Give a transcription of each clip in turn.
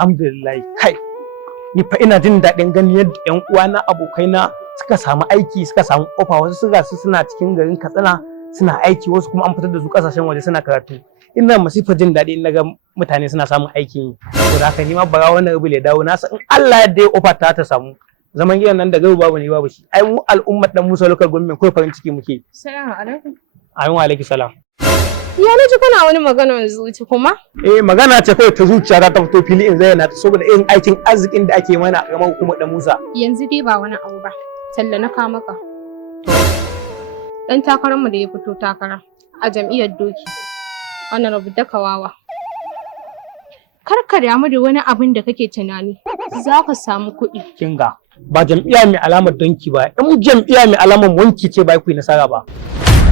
alhamdulillah kai ni fa ina jin daɗin ganin yadda ƴan uwana abokaina suka samu aiki suka samu kofa, wasu suga su suna cikin garin Katsina suna aiki, wasu kuma an fitar da su kasashen waje suna karatu. Ina masifa jin daɗi in naga mutane suna samun aikin yi. Saboda haka ni ma bara wannan rubu ya dawo na san in Allah yadda ya kofa ta samu zaman gidan nan da gaba babu ni babu shi. Ai mu al'ummar dan Musa local government kai farin ciki muke. Assalamu alaikum. Amin wa alaikum salam. Ya naji kana wani magana zuci kuma? Magana ce kawai ta zuciya ta fito fili in zaina ta saboda irin aikin arzikin da ake mana a gaban hukumar dan Musa. Yanzu dai ba wani abu ba. Talla na ka maka. Dan takararmu da ya fito takara a jam'iyyar Doki. Honorable Dakawawa. Kar ka damu da wani abin da kake tunani. Za ka samu kuɗi. Kinga ba jam'iyya mai alamar donki ba, in jam'iyya mai alamar wanki ce ba ku yi nasara ba.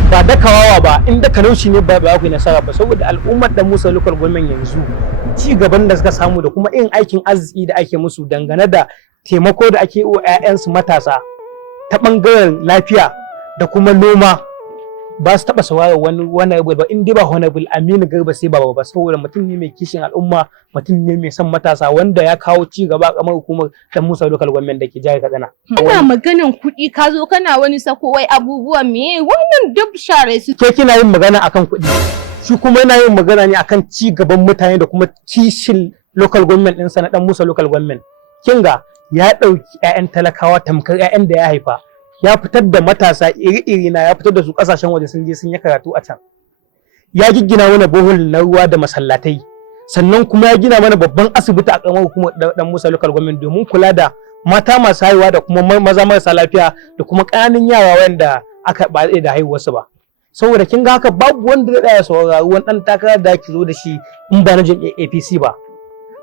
Ba Dakawawa ba, in Dakanaushi ne ba ku yi nasara ba, saboda al'ummar dan Musa local government yanzu ci gaban da suka samu da kuma irin aikin arziki da ake musu dangane da taimako da ake wa 'ya'yansu matasa ta ɓangaren lafiya da kuma noma, ba su taɓa saurara wani abu ba in dai ba honorable Aminu Garba sai ba saboda mutum ne mai kishin al'umma, mutum ne mai son matasa wanda ya kawo ci gaba kamar hukumar dan Musa local government da ke jihar Katsina. Ana maganan kuɗi ka zo kana wani sako wai abubuwan me wannan duk share su. Ke kina yin magana akan kuɗi, shi kuma yana yin magana ne akan ci gaban mutane da kuma kishin local government ɗinsa na dan Musa local government. Kinga ya ɗauki 'ya'yan talakawa tamkar 'ya'yan da ya haifa. Ya fitar da matasa iri-iri na ya fitar da su kasashen waje sun je sun yi karatu a can. Ya giggina mana bohol na ruwa da masallatai. Sannan kuma ya gina mana babban asibiti a karamar hukumar dan Musa local government domin kula da mata masu haihuwa da kuma maza marasa lafiya da kuma ƙananan yara wanda aka ba da haihuwarsu ba. Saboda kin ga haka babu wanda zai tsaya saurari wani ɗan takara da ake zo da shi in ba na jam'iyyar APC ba.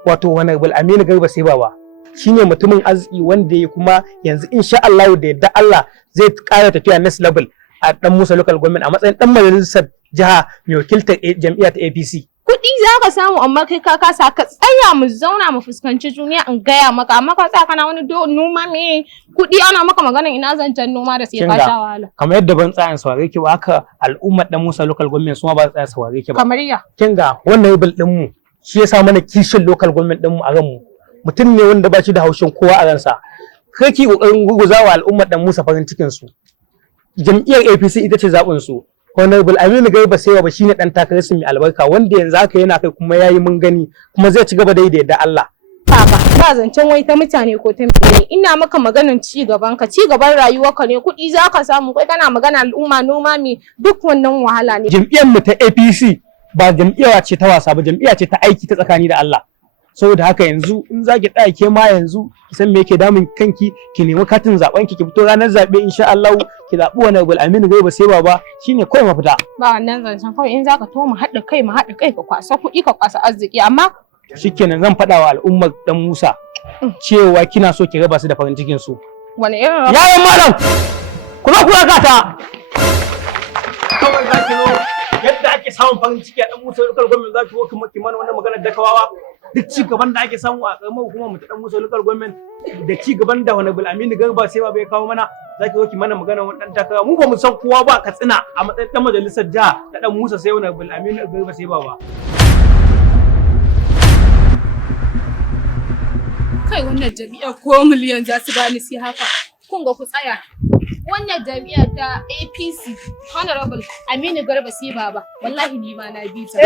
Wato Honorable Aminu Garba sai ba. Shine mutumin arziki wanda ya kuma yanzu insha Allah da yadda Allah zai ƙara tafiya next level a dan Musa local government a matsayin dan majalisar jiha mai wakiltar jam'iyyar ta APC. Kuɗi za ka samu amma kai ka kasa ka tsaya mu zauna mu fuskanci juniya in gaya maka amma ka tsaya kana wani noma me kuɗi ana maka magana ina zancen noma da sai ka sha wahala. Kamar yadda ban tsaya saurare ki ba haka al'ummar dan Musa local government su ma ba tsaya saurare ki ba. Kamar ya. Kinga wannan bil din mu shi ya sa mana kishin local government din mu a ranmu. Mutum ne wanda ba shi da haushin kowa a ransa. Kai ki kokarin guguza wa al'ummar dan Musa farin cikin su. Jam'iyyar APC ita ce zaɓin su. Honorable Aminu Garba sai ba shine dan takarar su mai albarka wanda yanzu haka yana kai kuma yayi mun gani kuma zai ci gaba da yadda Allah. Baba, ba zancen wai ta mutane ko ta mutane. Ina maka maganan ci gaban ka, ci gaban rayuwarka ne, kuɗi za ka samu, kai kana magana al'umma noma me duk wannan wahala ne. Jam'iyyar mu ta APC ba jam'iyya ce ta wasa ba, jam'iyya ce ta aiki ta tsakani da Allah. Saboda haka yanzu in za ki tsaya ke ma yanzu ki san me yake damun kanki, ki nemi katin zaben ki fito ranar zabe insha Allah ki zabi wani Aminu Garba sai baba shine kawai mafita. Ba wannan zancen kawai in zaka to mu haɗa kai ka kwasa kuɗi ka kwasa arziki amma shikenan zan faɗa wa al'ummar dan Musa cewa kina so ki raba su da farin cikin su. Wani irin yayin malam kuma ku ga ta kawai za ki zo yadda ake samun farin ciki a dan Musa local government za ki kuma ki mana wannan maganar Dakawawa. Duk ci gaban da ake samu a karamar hukumar mu ta dan Musa local government da ci gaban da Honorable Aminu Garba sai ba bai kawo mana zaki zo ki mana magana wani dan takara mu ba mu san kowa ba Katsina a matsayin dan majalisar jiha da dan Musa sai Honorable Aminu Garba sai ba. Kai wannan jami'a ko miliyan za su bani sai haka. Kun ga ku tsaya. Wannan jami'a ta APC Honorable Aminu Garba sai baba wallahi ni ma na bi ta.